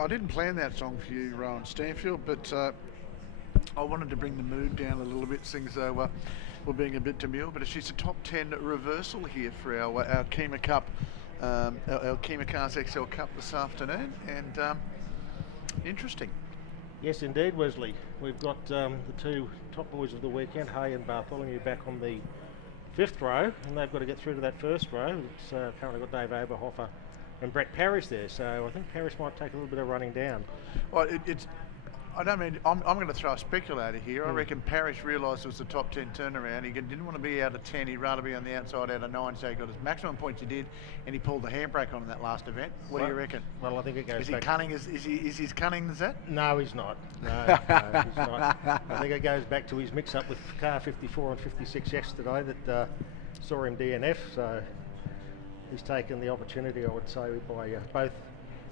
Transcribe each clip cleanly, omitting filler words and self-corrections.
I didn't plan that song for you, Rowan Stanfield, but I wanted to bring the mood down a little bit, things though we're being a bit demure, but she's a top 10 reversal here for our Keema Cup, our Keema Cars XL Cup this afternoon, and interesting. Yes, indeed, Wesley. We've got the two top boys of the weekend, Hay and Bartholomew, back on the fifth row, and they've got to get through to that first row. It's currently got Dave Oberhofer and Brett Parrish there, so I think Parrish might take a little bit of running down. Well, I don't mean, I'm going to throw a speculator here. I reckon Parrish realised it was the top 10 turnaround. He didn't want to be out of 10. He'd rather be on the outside out of 9, so he got his maximum points he did, and he pulled the handbrake on in that last event. What do you reckon? Well, I think it goes Is back... he cunning? Is he as cunning as that? No, he's not. No, he's not. I think it goes back to his mix-up with car 54 and 56 yesterday that saw him DNF, so he's taken the opportunity, I would say, by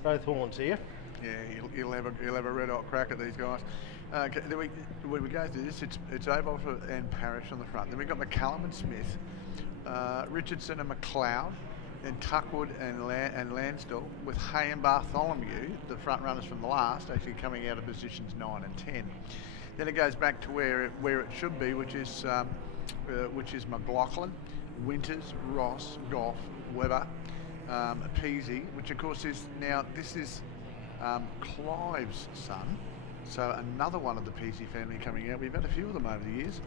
both horns here. Yeah, he'll have a red hot crack at these guys. Then when we go through this, it's Oberhofer and Parrish on the front. Then we've got McCallum and Smith, Richardson and McLeod, and Tuckwood and Lansdell, with Hay and Bartholomew, the front runners from the last, actually coming out of positions 9 and 10. Then it goes back to where it should be, which is McLaughlin, Winters, Ross, Goff, Webber, Peasy, which of course is now Clive's son, so another one of the Peasy family coming out. We've had a few of them over the years,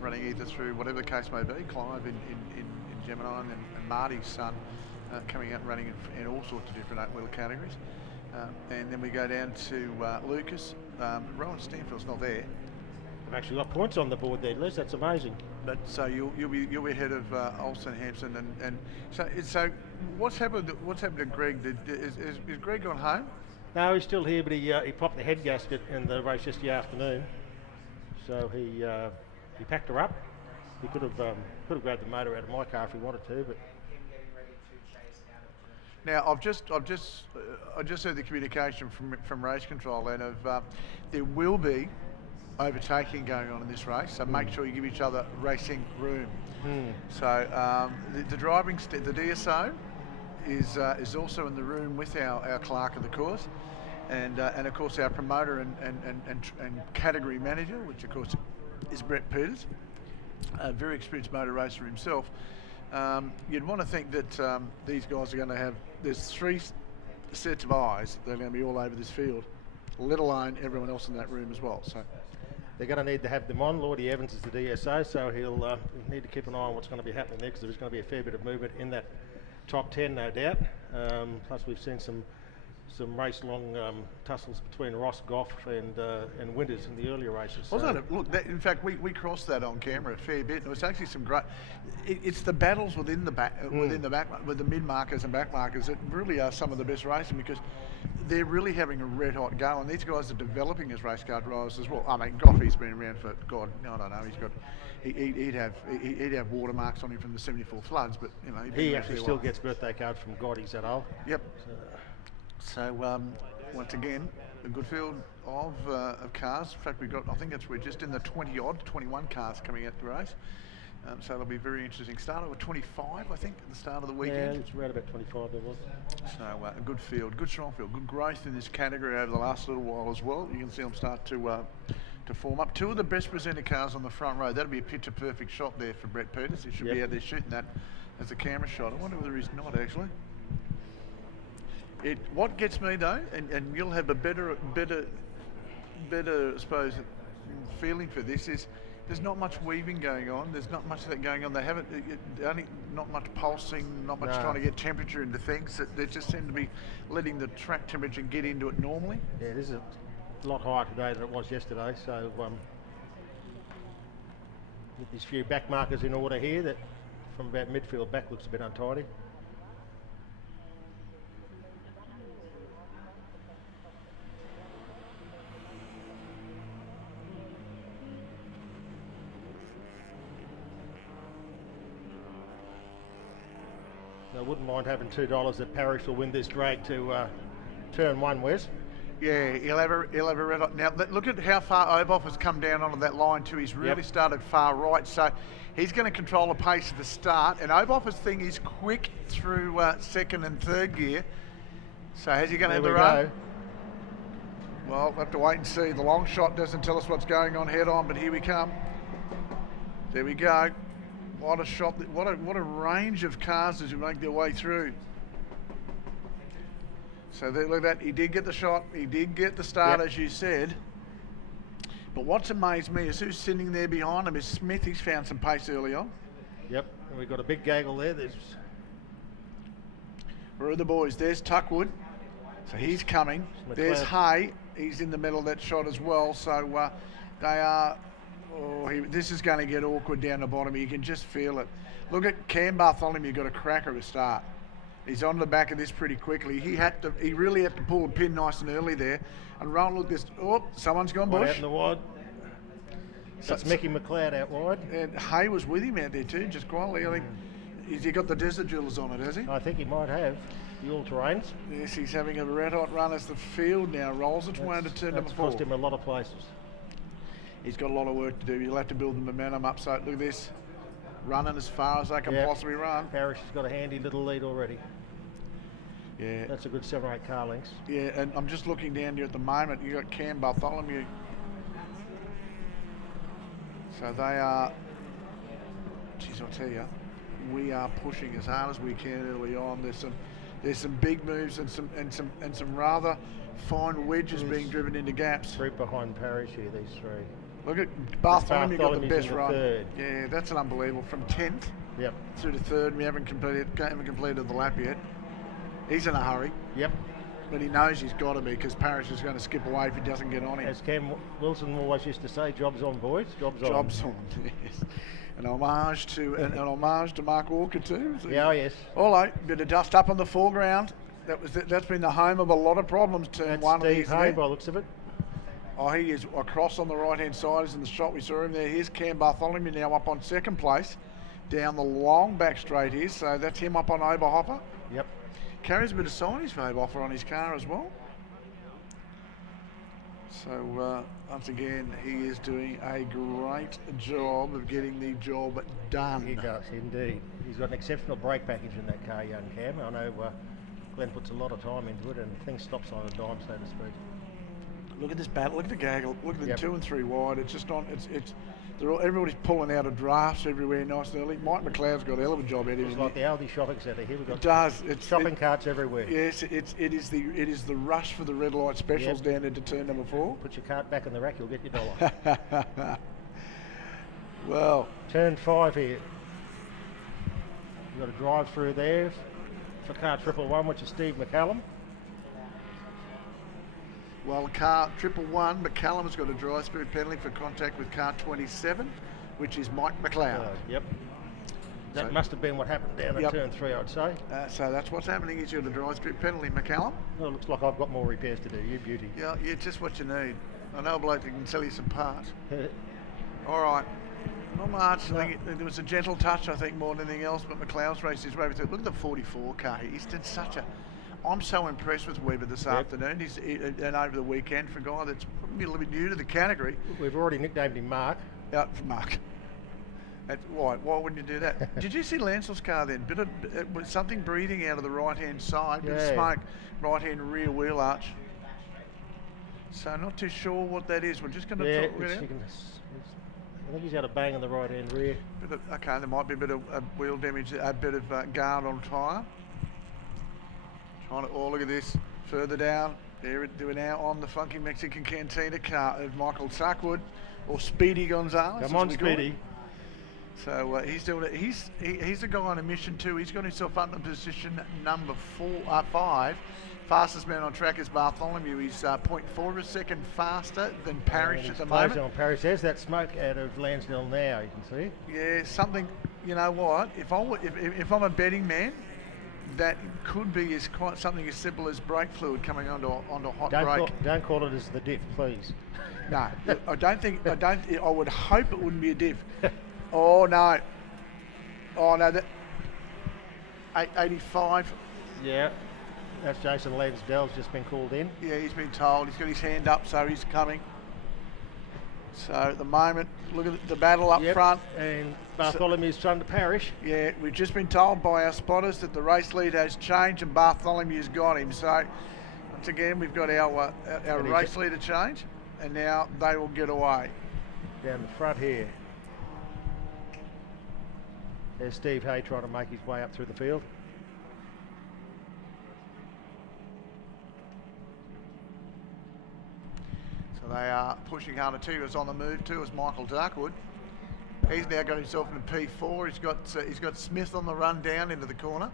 running either through whatever the case may be. Clive in Gemini and Marty's son coming out and running in all sorts of different open wheel categories. And then we go down to Lucas. Rowan Stanfield's not there. I've actually got points on the board there, Les. That's amazing. But so you'll be ahead of Olsen, Hampson, and so what's happened to Greg? Is Greg gone home? No, he's still here, but he popped the head gasket in the race yesterday afternoon. So he packed her up. He could have grabbed the motor out of my car if he wanted to, but. Now I just heard the communication from race control, and there will be overtaking going on in this race, so make sure you give each other racing room. So the DSO is also in the room with our clerk of the course, and of course our promoter and category manager, which of course is Brett Peters, a very experienced motor racer himself. You'd want to think that these guys are going to have, there's 3 sets of eyes that are going to be all over this field, let alone everyone else in that room as well. So they're going to need to have them on. Lordy Evans is the DSO, so he'll need to keep an eye on what's going to be happening there, because there's going to be a fair bit of movement in that top 10, no doubt. Plus we've seen some race-long tussles between Ross, Goff and Winters in the earlier races. Wasn't it? Look, in fact, we crossed that on camera a fair bit, and it was actually some great. It's the battles within the back, with the mid markers and back markers that really are some of the best racing, because they're really having a red hot go, and these guys are developing as race car drivers as well. I mean, Goffy's been around for God, I don't know. He'd have watermarks on him from the '74 floods, but you know he actually still gets birthday cards from God. He's that old. Yep. So once again, a good field of cars. In fact, we're just in the 21 cars coming out the race. So it'll be a very interesting start. Over 25, I think, at the start of the weekend. Yeah, it's around about 25 there was. So a good field, good strong field, good growth in this category over the last little while as well. You can see them start to form up. 2 of the best presented cars on the front row. That'll be a picture perfect shot there for Brett Peters. He should be out there shooting that as a camera shot. I wonder whether he's not actually. What gets me though, and you'll have a better, I suppose, feeling for this, is there's not much weaving going on. There's not much of that going on. They haven't, not much pulsing, not much trying to get temperature into things. They just seem to be letting the track temperature get into it normally. Yeah, this is a lot higher today than it was yesterday. So with these few back markers in order here, that from about midfield back looks a bit untidy. I wouldn't mind having $2 that Parrish will win this drag to turn 1, Wes. Yeah, he'll have a red hot. Now look at how far Oboff has come down onto that line too. He's really started far right, so he's going to control the pace at the start. And Oboff's thing is quick through second and third gear, So how's he going to There have we the run? go. Well, we'll have to wait and see. The long shot doesn't tell us what's going on head on, but here we come. There we go. What a shot! What a range of cars as we make their way through. So there, look at that. He did get the shot. He did get the start, Yep. as you said. But what's amazed me is who's sitting there behind him is Smith. He's found some pace early on. Yep, and we've got a big gaggle there. Where are the boys? There's Tuckwood. So he's coming. There's Hay. He's in the middle of that shot as well. So they are... this is going to get awkward down the bottom. You can just feel it. Look at Cam Bartholomew, got a cracker to start. He's on the back of this pretty quickly. He really had to pull the pin nice and early there. And Ron, look this. Oh, someone's gone Out bush. in the wide. That's Mickey McLeod out wide. And Hay was with him out there too, just quietly. I think he got the desert jewels on it, has he? I think he might have the all-terrains. Yes, he's having a red hot run as the field now rolls its way into turn number 4. That's cost him a lot of places. He's got a lot of work to do. You'll have to build the momentum up. So look at this, running as far as they can possibly run. Parrish has got a handy little lead already. Yeah, that's a good 7 or 8 car lengths. Yeah, and I'm just looking down here at the moment. You got Cam Bartholomew. So they are. Geez, I'll tell you, we are pushing as hard as we can early on. There's some big moves and some rather fine wedges being driven into gaps. 3 behind Parrish here, these 3. Look at Bartholomew got the best run. Third. Yeah, that's an unbelievable. From 10th through to 3rd, we haven't completed the lap yet. He's in a hurry. Yep. But he knows he's got to be because Parrish is going to skip away if he doesn't get on him. As Cam Wilson always used to say, job's on, boys. Job's on. Job's on, yes. An homage to Mark Walker too. So yeah, yes. All right, bit of dust up on the foreground. That's been the home of a lot of problems. Turn one. Steve Hay, by the looks of it. Oh, he is across on the right-hand side. Is in the shot. We saw him there. Here's Cam Bartholomew now up on 2nd place, down the long back straight here. So that's him up on Oberhopper. Yep. Carries a bit of signage for Oberhopper on his car as well. So once again, he is doing a great job of getting the job done. He does indeed. He's got an exceptional brake package in that car, young Cam. I know Glenn puts a lot of time into it, and things stops on a dime, so to speak. Look at this battle. Look at the gaggle. Look at the 2 and 3 wide. It's just on. Everybody's pulling out of drafts everywhere nice and early. Mike McLeod's got a hell of a job out of it. It's like the Aldi shopping centre here. We've got it does. It's shopping carts everywhere. Yes, it is the rush for the red light specials down into turn number 4. Put your cart back in the rack, you'll get your $1. Well, turn 5 here. You've got a drive through there for car 111, which is Steve McCallum. Well, car 111, McCallum has got a drive-through penalty for contact with car 27, which is Mike McLeod. Yep. That must have been what happened down at turn 3, I'd say. So that's what's happening. He's got a drive-through penalty, McCallum. Well, it looks like I've got more repairs to do. You beauty. Yeah, just what you need. I know a bloke that can sell you some parts. All right. Not much. I think there was a gentle touch, I think, more than anything else, but McLeod's raced his way through. Look at the 44 car. He's done such a... I'm so impressed with Weber this afternoon. And over the weekend for a guy that's probably a little bit new to the category. We've already nicknamed him Mark. Mark. Why wouldn't you do that? Did you see Lancel's car then? Was something breathing out of the right-hand side, bit of smoke, right-hand rear wheel arch. So not too sure what that is. We're just going to talk about it. I think he's had a bang on the right-hand rear. Okay, there might be a bit of wheel damage, a bit of guard on tyre. Look at this. Further down, we're now on the funky Mexican Cantina car of Michael Tuckwood, or Speedy Gonzalez. Come on, Speedy. So he's doing it. He's a guy on a mission too. He's got himself up in position number 5. Fastest man on track is Bartholomew. He's 0.4 of a second faster than Parrish at the moment. On Parrish. There's that smoke out of Lansdale now. You can see. Yeah, something. You know what? If I'm a betting man, that could be something as simple as brake fluid coming onto hot brake. Don't call it as the diff, please. No, I don't think. I would hope it wouldn't be a diff. Oh no. That 85. Yeah, that's Jason Lansdale's just been called in. Yeah, he's been told. He's got his hand up, so he's coming. So at the moment, look at the battle up front. And Bartholomew's trying to parish. Yeah, we've just been told by our spotters that the race lead has changed and Bartholomew's got him. So once again, we've got our race leader change, and now they will get away. Down the front here. There's Steve Hay trying to make his way up through the field. So they are pushing harder too. Is on the move too as Michael Darkwood. He's now got himself in P4. He's got Smith on the run down into the corner.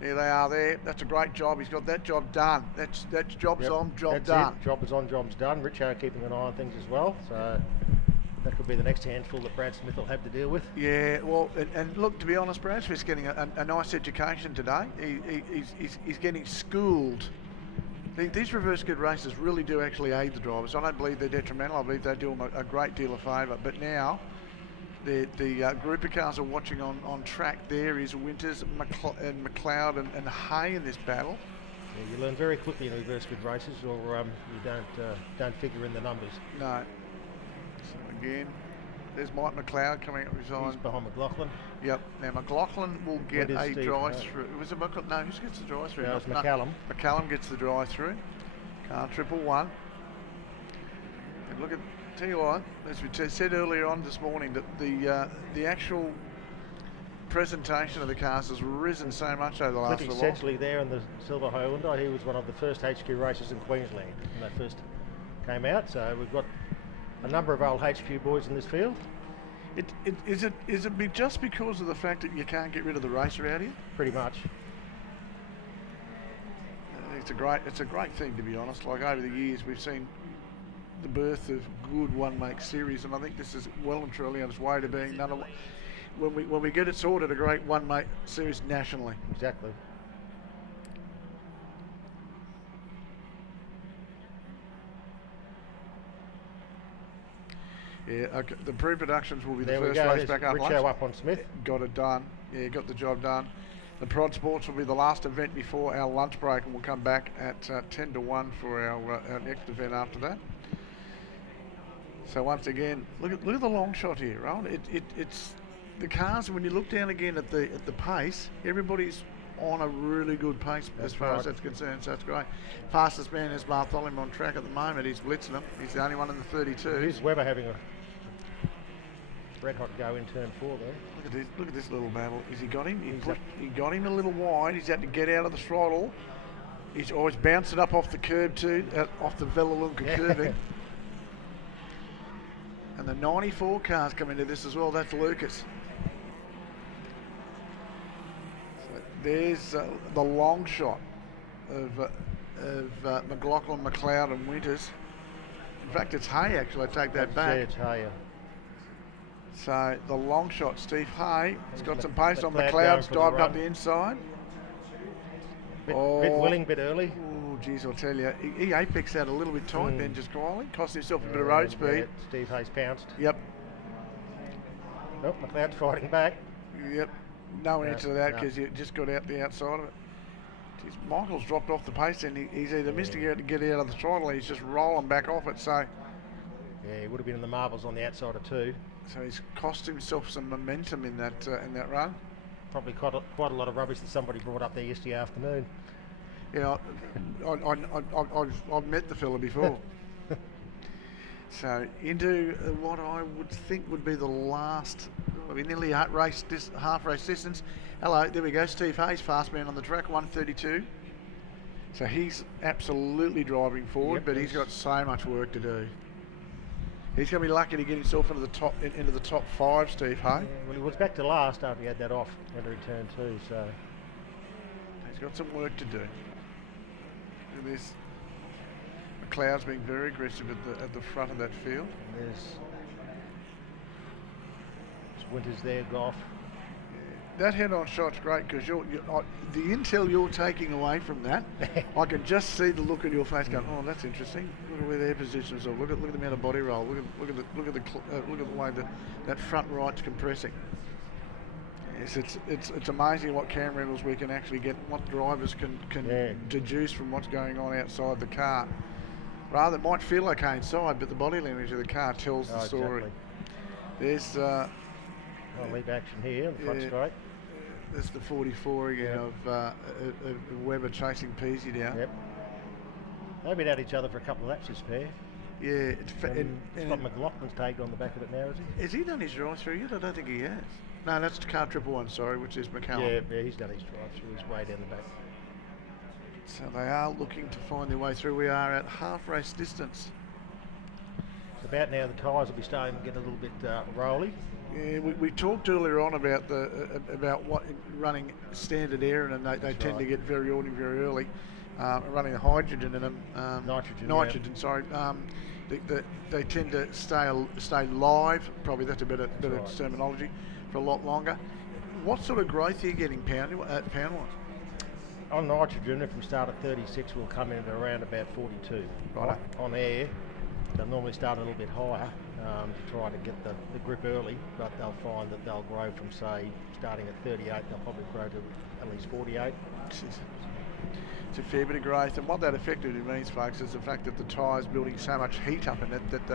There they are there. That's a great job. He's got that job done. That's job's on, job done. Job is on, job's done. Richo keeping an eye on things as well. So that could be the next handful that Brad Smith will have to deal with. Yeah, well, and look, to be honest, Brad Smith's getting a nice education today. He's getting schooled. These reverse grid races really do actually aid the drivers. I don't believe they're detrimental. I believe they do them a great deal of favour. But now, the group of cars are watching on track. There is Winters, and McLeod and Hay in this battle. Yeah, you learn very quickly in reverse grid races, or you don't figure in the numbers. No. So again, there's Mike McLeod coming up behind. He's behind McLaughlin. Yep. Now McLaughlin will get a drive through. Was it McLaughlin? No, who gets the drive through? No, it's McCallum. McCallum gets the drive through. Car 111. And look at. Tell you what, as we said earlier on this morning, that the actual presentation of the cars has risen so much over the last little while. Essentially there in the Silver Highlander, he was one of the first HQ racers in Queensland when they first came out. So we've got a number of old HQ boys in this field. Is it just because of the fact that you can't get rid of the racer out here? Pretty much. It's a great thing, to be honest. Like over the years, we've seen the birth of good one-make series, and I think this is well and truly on its way to being another one. When we get it sorted, a great one-make series nationally. Exactly. Yeah, okay. The pre-productions will be there the first race back up. Richo up on Smith. Got it done. Yeah, got the job done. The Prod Sports will be the last event before our lunch break, and we'll come back at 10 to 1 for our next event after that. So once again, look at the long shot here, right? It's the cars. When you look down again at the pace, everybody's on a really good pace as far as that's concerned. So that's great. Fastest man is Bartholomew on track at the moment. He's blitzing them. He's the only one in the 32. Is Webber having a red hot go in turn 4 there? Look at this little battle. Has he got him? He got him a little wide. He's had to get out of the throttle. He's always bouncing up off the curb too, off the Vellalunka curving. And the 94 cars come into this as well. That's Lucas. So there's the long shot of McLaughlin, McLeod and Winters. In fact, it's Hay actually. I take that back. Yeah, it's Hay. Yeah. So the long shot, Steve Hay. He's got some pace on McLeod's diving up the inside. Bit willing, bit early. Oh, geez, I'll tell you. He apexed out a little bit tight then, just quietly. Cost himself a bit of road speed. Yeah, Steve Hay's pounced. Yep. Oh, McLeod's fighting back. Yep. No answer to that because he just got out the outside of it. Geez, Michael's dropped off the pace and he's either missing out to get out of the throttle or he's just rolling back off it. So yeah, he would have been in the marbles on the outside of 2. So he's cost himself some momentum in that run. Probably quite a lot of rubbish that somebody brought up there yesterday afternoon. Yeah, I've met the fella before. So into what I would think would be the last, nearly half race distance. Hello, there we go. Steve Hayes, fast man on the track, 132. So he's absolutely driving forward, but he's got so much work to do. He's going to be lucky to get himself into the top 5, Steve Hay. Yeah, well, he was back to last after he had that off under turn 2, so he's got some work to do. And this McLeod's being very aggressive at the front of that field. And there's Winters there, Goff. That head-on shot's great because the intel you're taking away from that, I can just see the look on your face going, oh, that's interesting. Look at where their positions are. Look at the amount of body roll. Look at the way that front right's compressing. Yes, it's amazing what cam rentals we can actually get, what drivers can deduce from what's going on outside the car. Rather, it might feel okay inside, but the body language of the car tells the story. Exactly. There's lead action here, the front straight. That's the 44 again of Webber chasing Peasy down. Yep. They've been at each other for a couple of laps, this pair. Yeah, Scott McLaughlin's tagged on the back of it now, is he? Has he done his drive-through yet? I don't think he has. No, that's car 111, sorry, which is McCallum. Yeah, he's done his drive-through. He's way down the back. So they are looking to find their way through. We are at half race distance. About now, the tyres will be starting to get a little bit rolly. Yeah, we talked earlier on about what running standard air, and they tend to get very ordinary very early. Running the hydrogen in them, nitrogen. Sorry, they tend to stay live. Probably that's a better terminology for a lot longer. What sort of growth are you getting pound wise? On nitrogen, if we start at 36, we'll come in at around about 42. Right. On air, they'll normally start a little bit higher to try to get the grip early, but they'll find that they'll grow from, say, starting at 38, they'll probably grow to at least 48. It's a fair bit of growth, and what that effectively means, folks, is the fact that the tyre's building so much heat up in it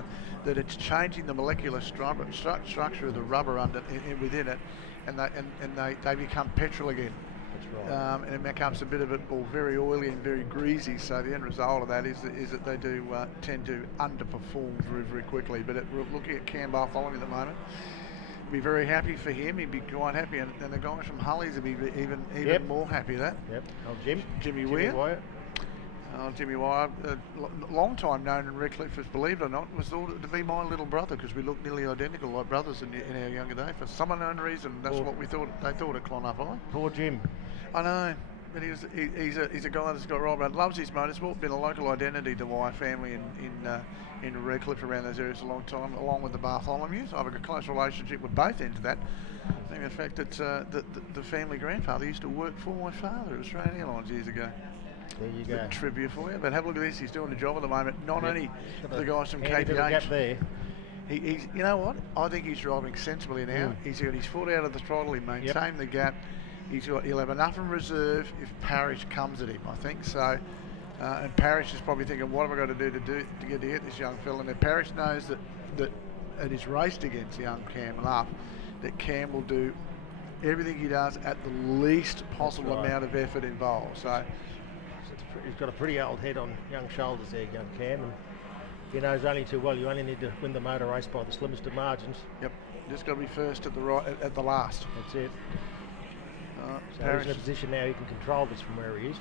that it's changing the molecular structure of the rubber within it, and they become petrol again. That's right. And it becomes a bit of it, all very oily and very greasy. So the end result of that is that they do tend to underperform very, very quickly. But looking at Cam Bartholomew at the moment, be very happy for him. He'd be quite happy, and the guys from Hully's would be even more happy with that. Yep. Oh, Jimmy Wyatt. Jimmy Wyatt, long time known in Redcliffe, as believe it or not, was thought to be my little brother because we look nearly identical like brothers in our younger day. For some unknown reason, that's what we thought. They thought at Clonuph. Poor Jim. I know, but he's a guy that's got right around. Loves his motorsport. Been a local identity to the Wyatt family in Redcliffe around those areas a long time, along with the Bartholomews. I have a close relationship with both ends of that. I think the fact that the family grandfather used to work for my father at Australian Airlines years ago. There you go. Trivia for you, but have a look at this. He's doing a job at the moment. Not only for the guys from KPH. Gap there. He's, you know what? I think he's driving sensibly now. He's got his foot out of the throttle. He maintained the gap. He'll have enough in reserve if Parrish comes at him, I think. So, and Parrish is probably thinking, what have I got to do to get this young fella? And Parrish knows that it is raced against young Cam enough that Cam will do everything he does at the least possible amount of effort involved. So. He's got a pretty old head on young shoulders there, young Cam, and he knows only too well you only need to win the motor race by the slimmest of margins. Yep, just got to be first at the last. That's it. So he's in a position now he can control this from where he is.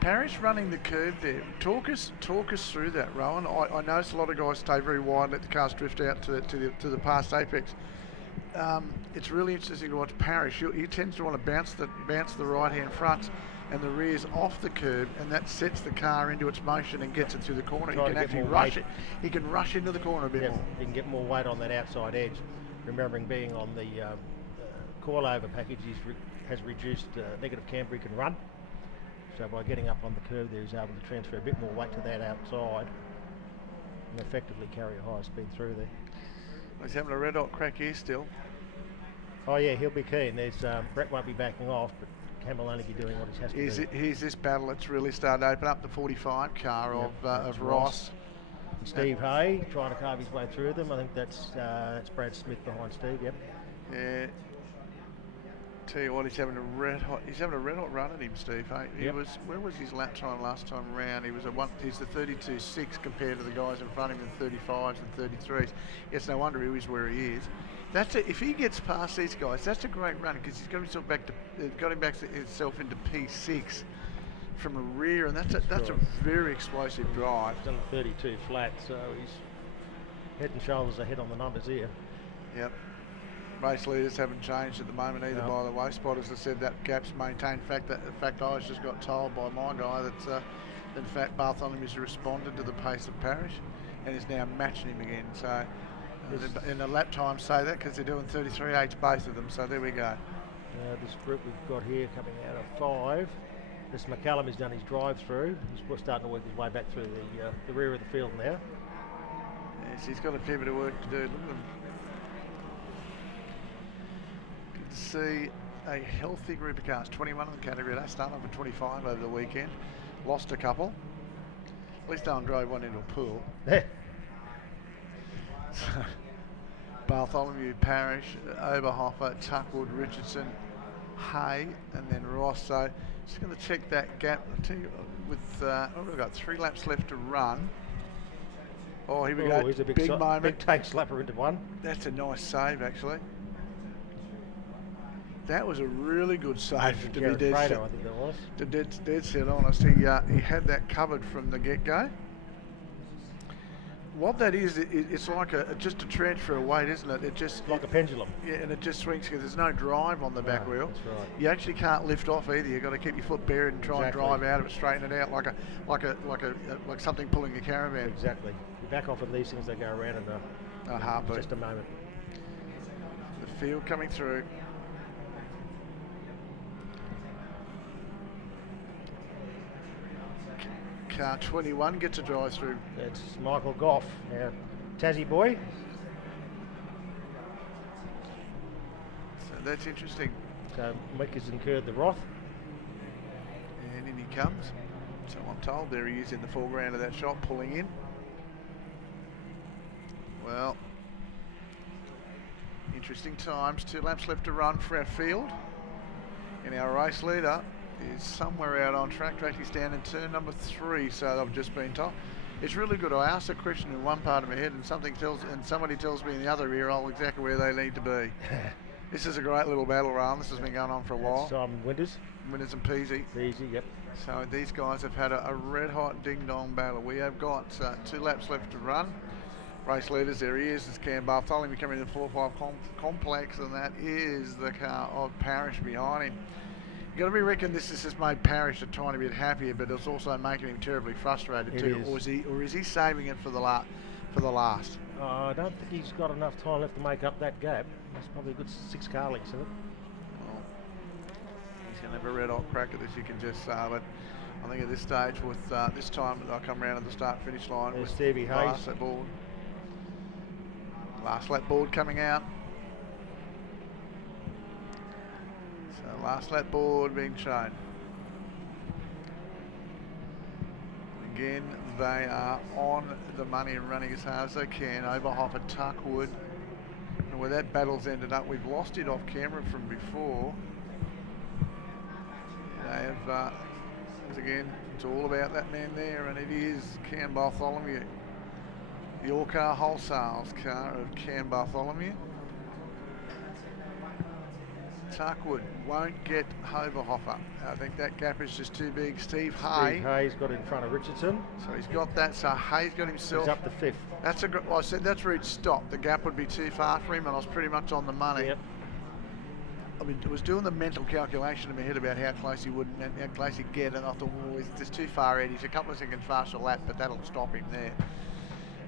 Parrish running the curve there. Talk us through that, Rowan. I noticed a lot of guys stay very wide, let the cars drift out to the past apex. It's really interesting to watch Parrish. He tends to want to bounce the right hand front and the rear's off the curb, and that sets the car into its motion and gets it through the corner. He can actually rush it. He can rush into the corner a bit more. He can get more weight on that outside edge. Remembering being on the coilover package, has reduced negative camber he can run. So by getting up on the curve there, he's able to transfer a bit more weight to that outside and effectively carry a higher speed through there. He's having a red hot crack here still. Oh yeah, he'll be keen. Brett won't be backing off, but Cam will only be doing what he has to do. Here's this battle that's really started to open up. The 45 car of Ross. And Steve Hay trying to carve his way through them. I think that's Brad Smith behind Steve. Yep. Yeah. Tell you what, he's having a red hot run at him, Steve. Hey, where was his lap time last time round? He's the 32.6 compared to the guys in front of him in 35s and 33s. It's no wonder he is where he is. If he gets past these guys, that's a great run because he's got himself himself into P6 from a rear, and that's a very explosive drive. He's done 32 flat, so he's head and shoulders ahead on the numbers here. Yep. Race leaders haven't changed at the moment either, by the way. Spotters have said that gap's maintained. In fact, I just got told by my guy that in fact Bartholomew's responded to the pace of Parrish and is now matching him again. So in the lap time say that because they're doing 33.8 both of them. So there we go. This group we've got here coming out of 5. This McCallum has done his drive through. He's starting to work his way back through the rear of the field now. Yes, he's got a fair bit of work to do. Look at him. See a healthy group of cars, 21 in the category. They started off at 25 over the weekend, lost a couple. At least no one drove one into a pool. Bartholomew, Parrish, Oberhofer, Tuckwood, Richardson, Hay, and then Ross. So just going to check that gap. I'll tell you, with we've got 3 laps left to run. Oh, here we go. He's a big moment. Big tank slapper into one. That's a nice save, actually. That was a really good save to be dead set. I think that was. To dead set honest. He had that covered from the get-go. What that is, it's like just a transfer of weight, isn't it? It just like a pendulum. Yeah, and it just swings because there's no drive on the back wheel. That's right. You actually can't lift off either. You've got to keep your foot buried and try and drive out of it, straighten it out like something pulling a caravan. Exactly. You back off of these things, they go around in a heartbeat. Just a moment. The field coming through. Car 21 gets a drive through. It's Michael Goff, our Tassie boy. So that's interesting. So Mick has incurred the wrath. And in he comes. So I'm told there he is in the foreground of that shot, pulling in. Well, interesting times. 2 laps left to run for our field. And our race leader is somewhere out on track. He's down in turn number 3, so I've just been told. It's really good. I asked a question in one part of my head, and somebody tells me in the other ear exactly where they need to be. This is a great little battle round. This has been going on for a while. Simon Winters and Peasy. Yep. So these guys have had a red hot ding dong battle. We have got 2 laps left to run. Race leaders, there he is. It's Cam Bartholomew coming in the 4-5 complex, and that is the car of Parrish behind him. You've got to be reckoned this has just made Parrish a tiny bit happier, but it's also making him terribly frustrated too. Or is he saving it for the last? I don't think he's got enough time left to make up that gap. There's probably a good 6 car lengths in it. Well, he's going to have a red hot crack at this, you can just say. But I think at this stage, with this time, they'll come around at the start-finish line. There's with Stevie Hayes. Last lap board coming out. Last lap board being shown. Again, they are on the money and running as hard as they can. Oberhofer, Tuckwood. And where that battle's ended up, we've lost it off camera from before. They have, again, it's all about that man there, and it is Cam Bartholomew. The all-car wholesales car of Cam Bartholomew. Tuckwood won't get Oberhofer. I think that gap is just too big. Steve Hay's got in front of Richardson. So he's got that. So Hay's got himself. He's up to 5th. That's I said that's where he'd stop. The gap would be too far for him, and I was pretty much on the money. Yep. I mean, I was doing the mental calculation in my head about how close he would and how close he'd get, and I thought, well, he's just too far ahead. He's a couple of seconds faster lap, but that'll stop him there.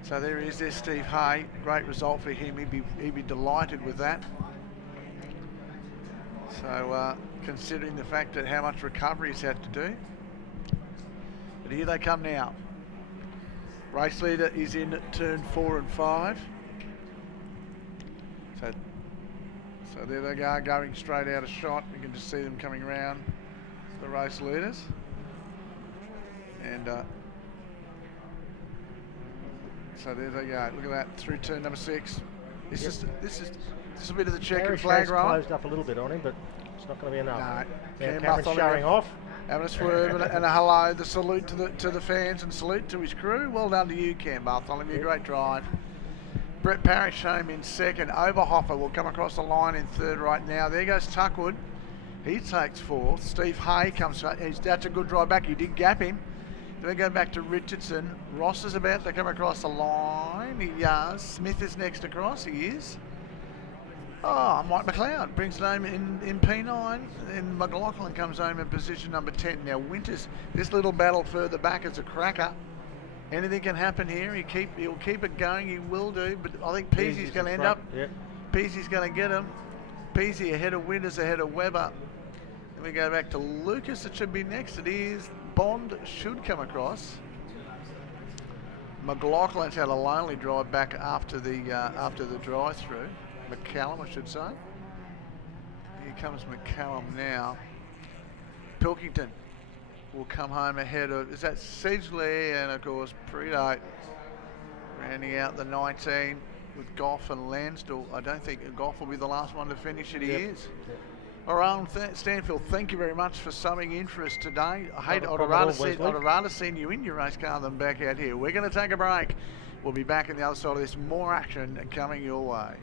So there he is. There's Steve Hay. Great result for him. He'd be delighted with that. So considering the fact that how much recovery he's had to do. But here they come now. Race leader is in turn 4 and 5. So there they go, going straight out of shot. You can just see them coming around the race leaders. And so there they go. Look at that, through turn number 6. This is a bit of the checkered flag roll. Closed up a little bit on him, but it's not going to be enough. No. Now Cameron's showing off. Having a swerve and a hello, the salute to the fans and salute to his crew. Well done to you, Cam Bartholomew. Great drive. Brett Parrish home in 2nd. Oberhofer will come across the line in 3rd right now. There goes Tuckwood. He takes 4th. Steve Hay comes. That's a good drive back. He did gap him. Then we go back to Richardson. Ross is about to come across the line. Smith is next across. He is. Oh, Mike McLeod brings it home in P9, and McLaughlin comes home in position number 10. Now Winters, this little battle further back is a cracker. Anything can happen here. He'll keep it going. He will do, but I think Peasy's going to end up. Yep. Peasy's going to get him. Peasy ahead of Winters, ahead of Webber. Then we go back to Lucas. It should be next. It is. Bond should come across. McLaughlin's had a lonely drive back after the drive-through. McCallum, I should say. Here comes McCallum now. Pilkington will come home ahead of, is that Sedgley, and of course Predate rounding out the 19 with Goff and Lansdell. I don't think Goff will be the last one to finish it. He is. All right, Stanfield, thank you very much for subbing in for us today. I'd have rather seen you in your race car than back out here. We're going to take a break. We'll be back on the other side of this. More action coming your way.